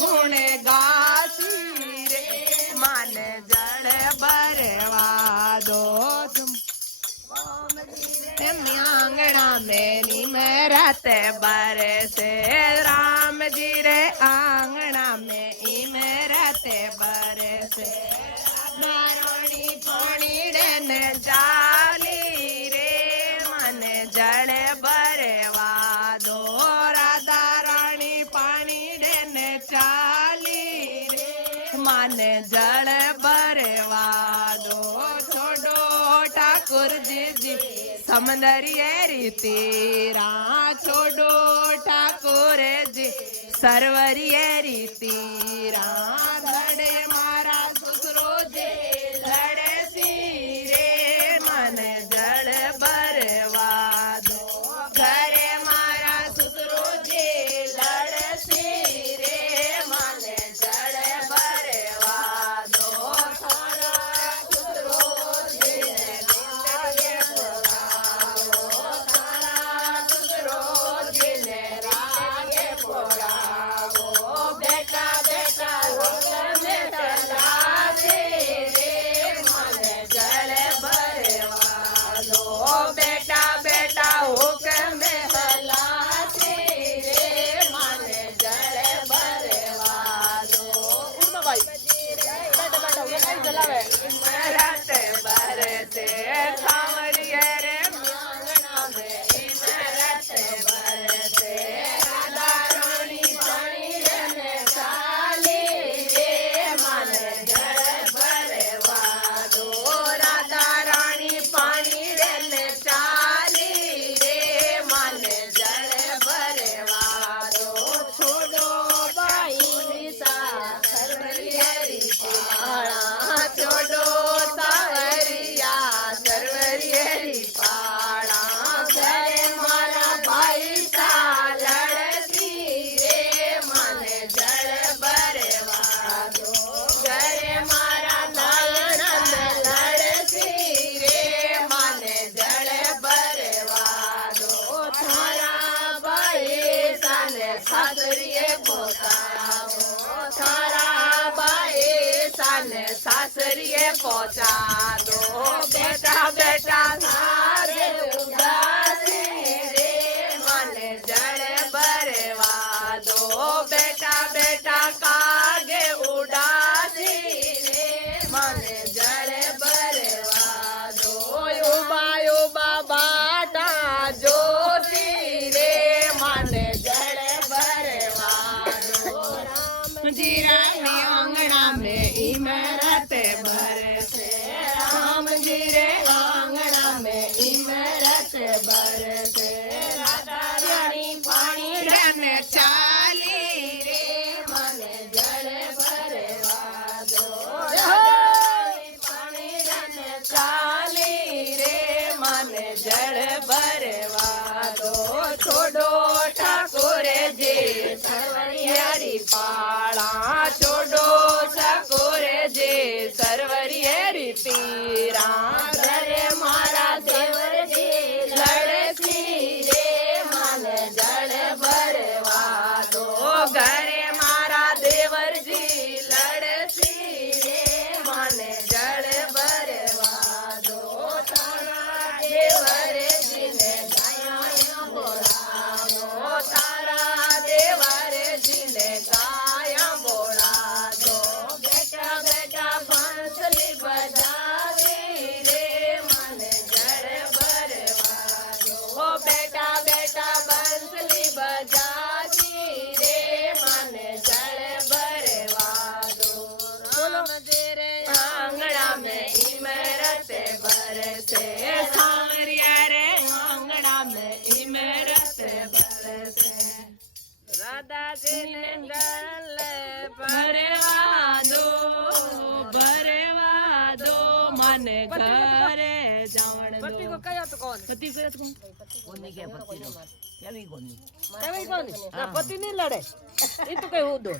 गुण गाती रे मन जल भरवा दो तुम आंगना में निमरत बरसे राम जी रे आंगना में इमरत बरसे नारायणी पानी डन जाली रे मन जल भरवा दो राधा रानी पानी डन चाली रे मन जल भरवा दो छोड़ो ठाकुर जी समंदरिये रीतीरा छोड़ो ठाकुर जी सरवरिये रीतीरा लड़े मारा ससुरो जी लड़े सीरे मन जल भरवा दो घरे मारा ससुरो जी लड़े सीरे मन जल भरवा दो थारा ससुरो जी सासरिये पहुंचा दो बेटा बेटा सारे उदासी रे मन जल भरवा दो बेटा बेटा कागे उदासी रे मन जल भरवा दो युबा युबा बाटा ज्योति रे मन जल भरवा दो राम जी रानी आंगना में इमरत बरसे राम जी रे आंगना में इमरत बरसे राधा रानी पानी डन चाली रे मन जल भरवा दो पानी डन चाली रे मन जल भरवा दो छोड़ो ठाकुर जी सरवरियारी पाला छोड़ो ठाकुर जी सरवरिये रीतीरा घरे मारा देवर जी लड़सी रे मन जल भरवा दो घरे मारा देवर जी लड़सी रे मन जल भरवा दो तारा देवर जी ने गाया बोला दो तारा देवर जी ने गाया बोला दो बेटा बेटा बांसुरी बजावी रे मन जल भरवा दो बेटा बेटा बांसुरी बजावी रे मन जल भरवा दो राम तेरे आंगना में इमरत बरसे सांवरिया रे आंगना में इमरत बरसे राधा जी ने गल भरवा दो मन घरे जावण दो पति को कया तो कौन पति को कोनी के पति रो केवी कोनी ना पति नहीं लड़े ये तो कहीं हो दो